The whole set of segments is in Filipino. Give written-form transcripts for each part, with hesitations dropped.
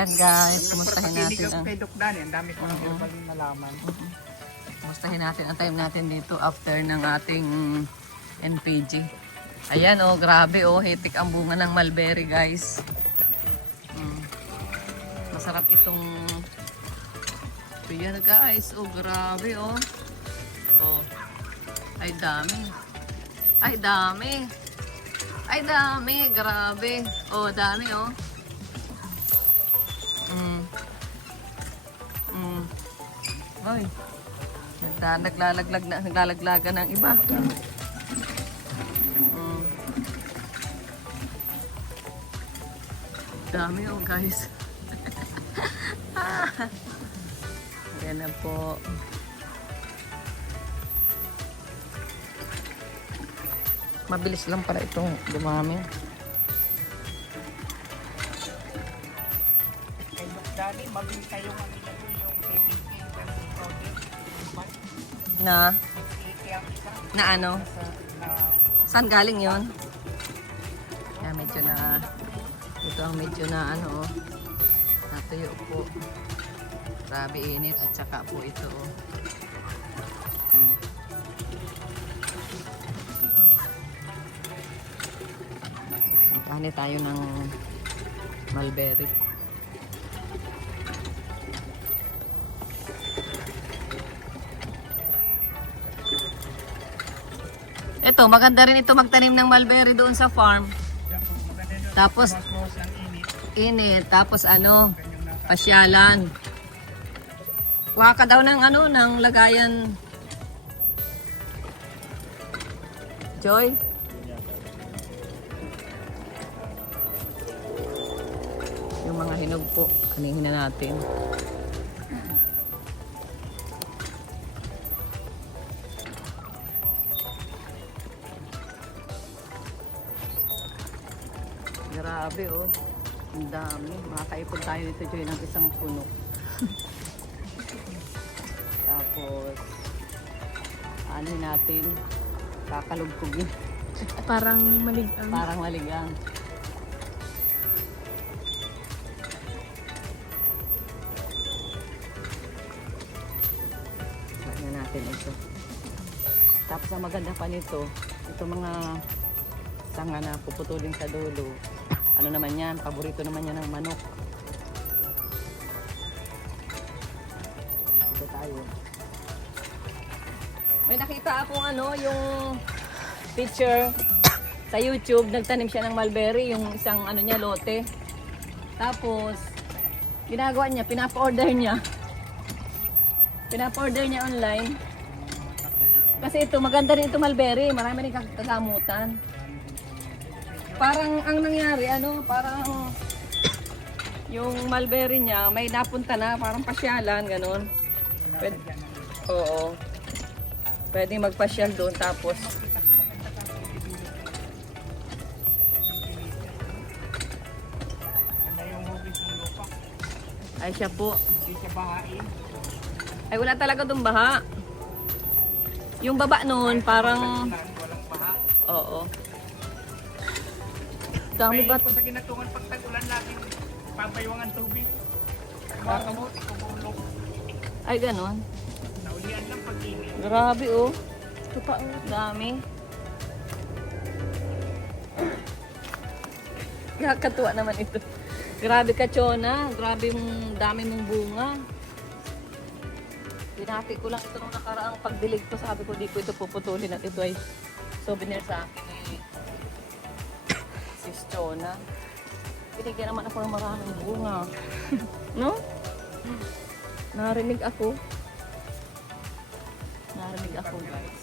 Ayan guys, kumustahin natin ang... Kay Doc Danny, ang dami ko nang herbal nalaman. Kumustahin natin ang time natin dito after ng ating NPG. Ayan oh, grabe oh, hitik ang bunga ng mulberry guys. Masarap itong... Ayan guys, oh grabe oh. Oh, ay dami. Ay dami. Ay dami, grabe. Oh, dami oh. Ay. Naglalaglagan ng iba. Dami oh guys. Ayan na po. Mabilis lang pala itong dumami. Kay Doc Danny, mabilis kayong ang ilagay yung KBK project. Na? Kaya isa Na ano? na Saan galing yon? Yan, medyo na... Ito ang medyo na ano oh. Natuyo po. Grabe init at saka po ito oh. Magkahani tayo ng mulberry. Ito, maganda rin ito magtanim ng mulberry doon sa farm. Tapos, init. Tapos ano, pasyalan. Kuha ka daw ng ano, ng lagayan. Joy? Yung mga hinog po, kanihin na natin. Grabe oh. Ang dami. Makakaipon tayo nito Joy ng isang puno. Tapos ano natin? Kakalugkugin. Parang maligang. Parang maligang. Lagyan natin ito. Tapos ang maganda pa nito, ito mga sanga na puputulin sa dulo. Ano naman yan? Paborito naman yan ng manok. Ito tayo. May nakita akong ano, yung picture sa YouTube. Nagtanim siya ng mulberry, yung isang ano niya, lote. Tapos, ginagawa niya, pinapa-order niya. Pinapa-order niya online. Kasi ito, maganda rin ito mulberry. Marami rin kagamutan. Parang ang nangyari, ano, parang yung mulberry niya, may napunta na, parang pasyalan, ganun. Pwede, oo. Pwede magpasyal doon, tapos ganda yung hugis ng lupa. ay siya po. Hindi siya bahain. Ay wala talaga doon baha. Yung baba noon, parang, Walang baha. oo. Dami ba? Kung sa ginatungan pag tag-ulan natin, pabaywangan tubig. Mga kamote, kumulong. Ay ganun. Naulian lang pag-init. Grabe oh. Ito pa oh, dami. Nakakatuwa naman ito. Grabe ka, Chona. Grabe mong dami mong bunga. Binati ko lang ito nung nakaraang pagdilig ko. Sabi ko, di ko ito puputulin at ito ay souvenir sa akin ni Sis Chona. Binigyan naman ako ng maraming bunga. No? Narinig ako. Narinig ako, guys.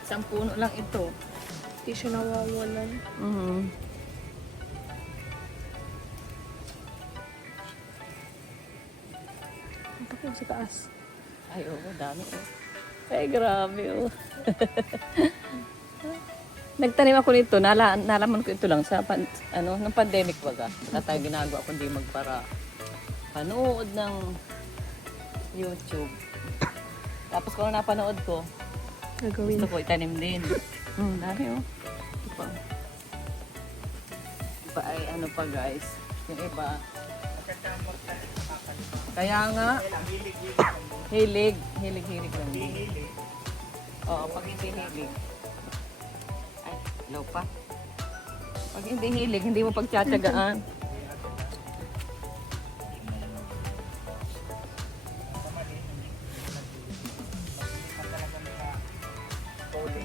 Isang puno lang ito. Hindi siya nawawalan. Ito po sa taas. Ay, oo, dami oh. Ay, grabe oh. Nagtanim ako nito, nalaman ko ito lang sa ng pandemic baga. Wala tayo ginagawa kundi magpara panood ng YouTube. Tapos kung napanood ko, Gagawin. gusto ko itanim din. Dami oh. Ito pa. Iba ay ano pa guys. Yung iba, magandang magtanim sa kakalipa. Kaya nga, Kailang hilig-hilig. hilig lang. Hindi hilig. Oo, pag hindi hilig. Ay, low pa. Pag hindi hilig, hindi mo pagtsatsagaan.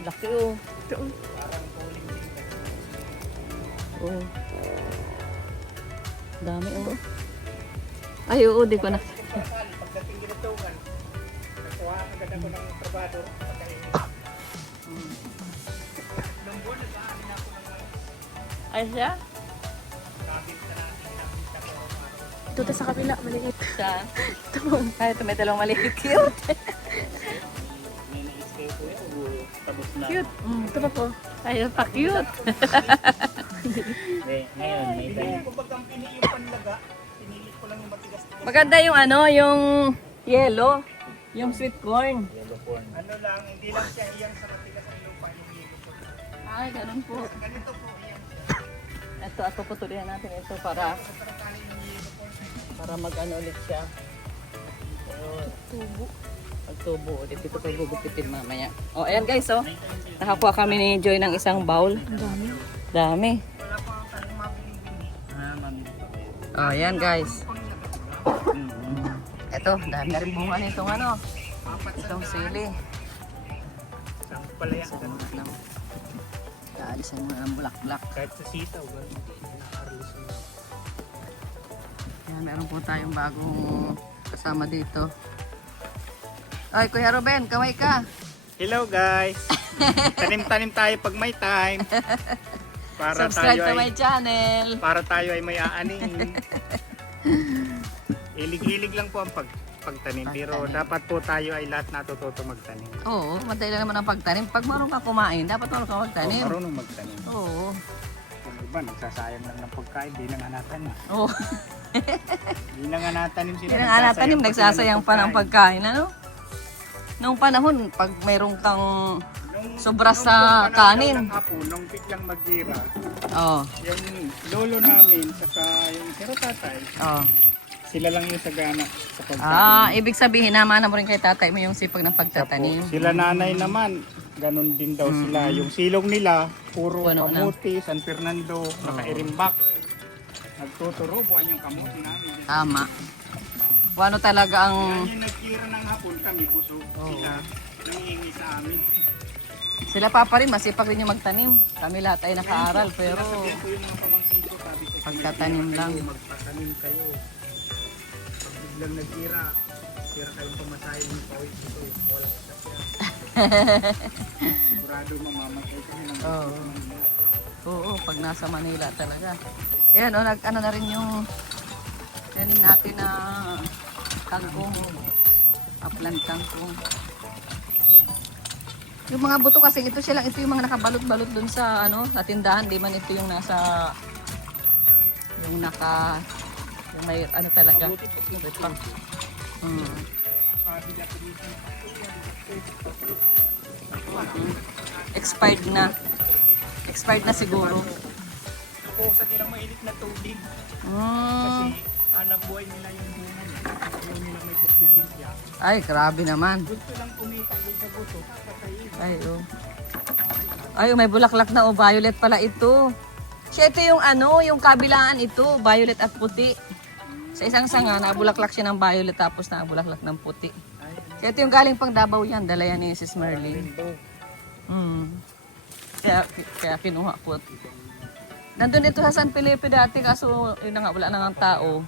Laki oh. Ito, oh. Oh. Dami oh. Ay, oo, di ko na. Pagdating ginutungan, nakuha agad ako ng trabado. Pagkainit. Nung buwan, nag-aamin ako ng mais. Ay siya? Kabit na natin, nakita ko ang araw. Ito sa kabila, maliit. Siya. Kahit may dalawang maliit. Cute. May na-escape ko yun, tapos na. Cute. Ito pa po. Ay, pa cute. Ngayon, may tayo. Kung bagang pinili yung panlaga, pinili ko lang yung matigas. Maganda yung ano, yung yellow. Yung sweet corn. Ano lang, hindi lang siya iyang sa matigas ang lupa, yung yelo po. Ay, ganun po. Ganito po, iyan siya. Ito, putulihan natin ito para Sa tarakanin yung yelo po. mag-ano ulit siya. Tubo. Magtubo ulit. Ito pa gugupitin mamaya. O, ayan guys, oh. Nakakuha kami ni Joy ng isang bowl. Ang dami. Dami. Wala pa ang tayo mabiling-bini. Mabiling pa kayo. O, ayan guys. Mm-hmm. Ito, dami na rin bunga nitong ano. Itong sili. Saan palaya? Kaalisan mo ng bulak-bulak. Kahit sa sitaw, nakakarlos mo. Ayan, meron po tayong bagong kasama dito. Ay, Kuya Ruben, kaway ka. Hello guys! Tanim-tanim tayo pag may time. Para Subscribe tayo to ay, my channel. para tayo ay may aaning. Hilig-hilig lang po ang pagtanim. Pero Pagtanim. dapat po tayo ay lahat natututo magtanim. Oo, madali lang naman ang pagtanim. Pag marunong ka kumain, dapat marunong ka magtanim. Marunong magtanim. Oo. Kung iba, nagsasayang lang ng pagkain, di na nga natanim. Oo. Di na nga natanim sila. Hindi na nga natanim, nagsasayang pa ng pagkain. Ano? Noong panahon, pag mayroong kang sobra sa kanin. Nung biglang mag-gira, Oo. yung lolo namin, saka yung siro tatay, Oo. sila lang yung sagana sa pagkain. Ah, ibig sabihin, naman mo rin kay tatay mo yung sipag ng pagtatanim. Sila nanay naman, ganun din daw sila. Yung silong nila, puro Puno na. kamuti, San Fernando, naka-irimbak. Nagtuturo, buwan yung kamuti namin. Tama. Kung ano talaga ang... Yan yung nagkira ng hapon kami, busog. Sila, nangihingi sa amin. Sila pa rin, masipag rin yung magtanim. Kami lahat ay nakaaral, pero Sinasabihan ko yung mga pamangkin ko, sabi ko, pagtatanim lang. magtatanim kayo. Pag biglang nagkira, kira kayong pamasahin ng pawis ito. Walang sasya. Sigurado mamamatay kami ng Oo. Oo, pag nasa Manila talaga. Ayan, oh, ano na rin yung tanim natin na kangkong. Upland kangkong. Yung mga buto kasi ito siya lang, ito yung mga nakabalot-balot dun sa ano, sa tindahan, di man ito yung nasa yung may ano talaga. Repang. Expired na. Expired na siguro. Pupusan nilang mainit na tubig. Mm. Kasi hanap buhay nila yung bunga niya. Ayaw nila may kumpibisya. Ay, grabe naman. Gusto lang kumita doon sa buto. Papatayin. Ay, oh. Ay, may bulaklak na oh. Violet pala ito. Siya ito yung ano, yung kabilaan ito. Violet at puti. Sa isang sanga, nabulaklak siya ng violet tapos nabulaklak ng puti. Siya ito yung galing pang Davao yan. Dala yan ni Sis Merlin. Kaya kinuha ko. Nandun ito sa San Felipe dati kaso yun na nga, wala na nga tao.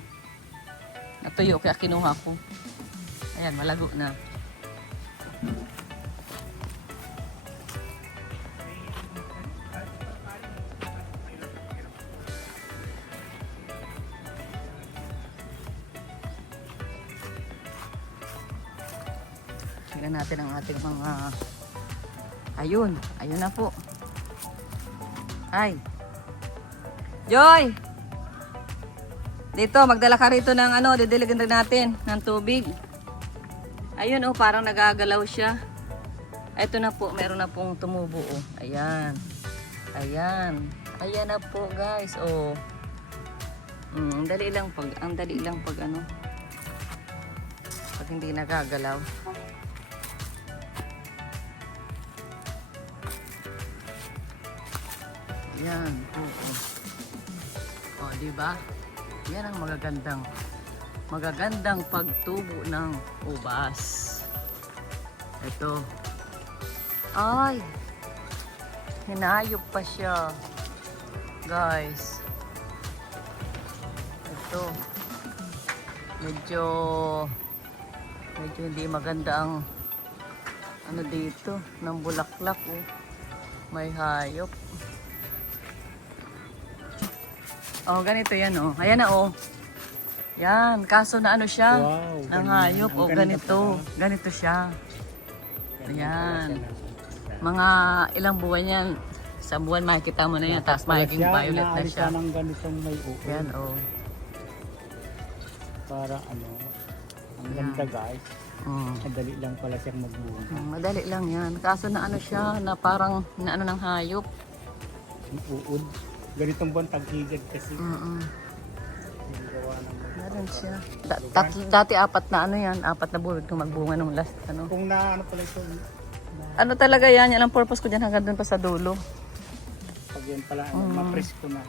Natuyo kaya kinuha ko. Ayan, malago na. Tingnan natin ang ating mga... Ayun, ayun na po. Ay. Joy! Dito, magdala ka rito ng ano, didiligan rin natin ng tubig. Ayun oh, parang nagagalaw siya. Ito na po, meron na pong tumubo oh. Ayan. Ayan. Ayan na po guys, oh. Ang dali lang pag ano. Pag hindi nagagalaw. Yan. Oo. O, di ba? Yan ang magagandang pagtubo ng ubas. Ito. Ay! Hinayop pa siya. Guys. Ito. Medyo hindi maganda ang ano dito, ng bulaklak. Oh. May hayop. Oh, ganito yan oh. Ayan na oh. Yan, kaso na ano siya? Wow, ang hayop. Oh, ganito. Ganito siya. Ayan. Mga ilang buwan yan. Sa buwan makikita mo na yan. Tapos magiging violet na siya. Ng ganitong may uod. Yan oh. Para ano, ang ganda guys. Madali lang pala siyang magbunga. Madali lang yan. Kaso na ano siya, na parang na ano ng hayop. Ang uod. Ganitong buwan tag-higad kasi. Gawa ng Meron siya. Dati apat na ano yan, apat na buwig nung magbunga nung last ano. kung na ano pala ito, Ano talaga yan, yan ang purpose ko dyan hanggang dun pa sa dulo. pag yan pala, ma-presko na.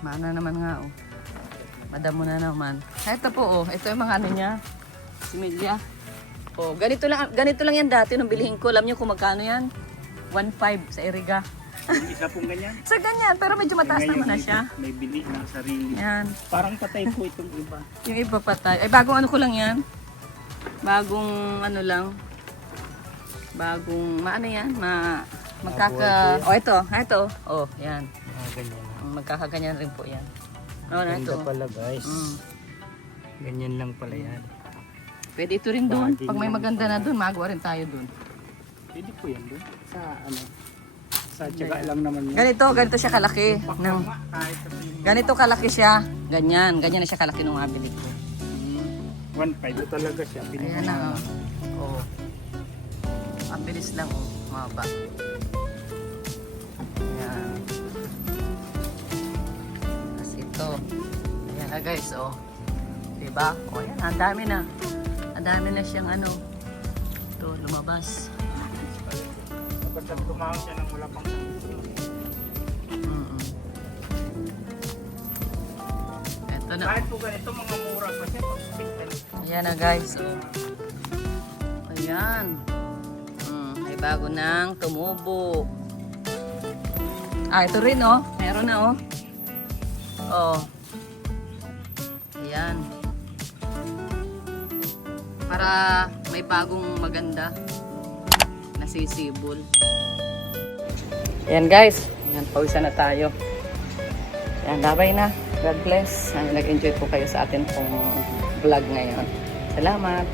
Mana naman nga oh. Madamo na naman. Ito po oh, ito yung mga ano niya. Similya. Oh, ganito lang yan dati nung bilhin ko. Alam niyo kung magkano yan? 1.5 sa Iriga. Yung isa pong ganyan. Sa ganyan, pero medyo mataas Ngayon, naman na siya. May bili ng sarili. Yan. Parang patay po itong iba. Yung iba patay. Ay, bagong ano ko lang yan. Bagong ano lang. Bagong, maano yan? Oh, ito. Oh, yan. Ganyan. Magkakaganyan rin po yan. Oh, na ito. Ganda pala guys. Ganyan lang pala yan. Pwede ito rin doon. Pag may maganda na doon, magawa rin tayo doon. Pwede po yan doon. Sa ano. Sa tiyaga lang naman yan. Ganito siya kalaki. Kahit sabihin mo, Ganito kalaki siya. Ganyan na siya kalaki nung mabili ko. 1.5 talaga siya. Ayan na, oh. Oh. Ang bilis lang, oh. Maba. Ayan. Tapos ito. Ayan na guys, oh. Diba? Oh, ayan. Ang dami na. Ang dami na siyang ano. Ito, lumabas. Tapos nagtumawag siya ng wala pang Ito na. kahit po ganito, mga mura pa siya. Ayan na guys. Oh. Ayan. May bago nang tumubo. Ah, ito rin oh. Meron na oh. Oh. Ayan. Para may bagong maganda. Nasisibol. Ayan guys. Ayan, pawisan na tayo. Ayan, labay na. God bless. Nag-enjoy po kayo sa atin pong vlog ngayon. Salamat.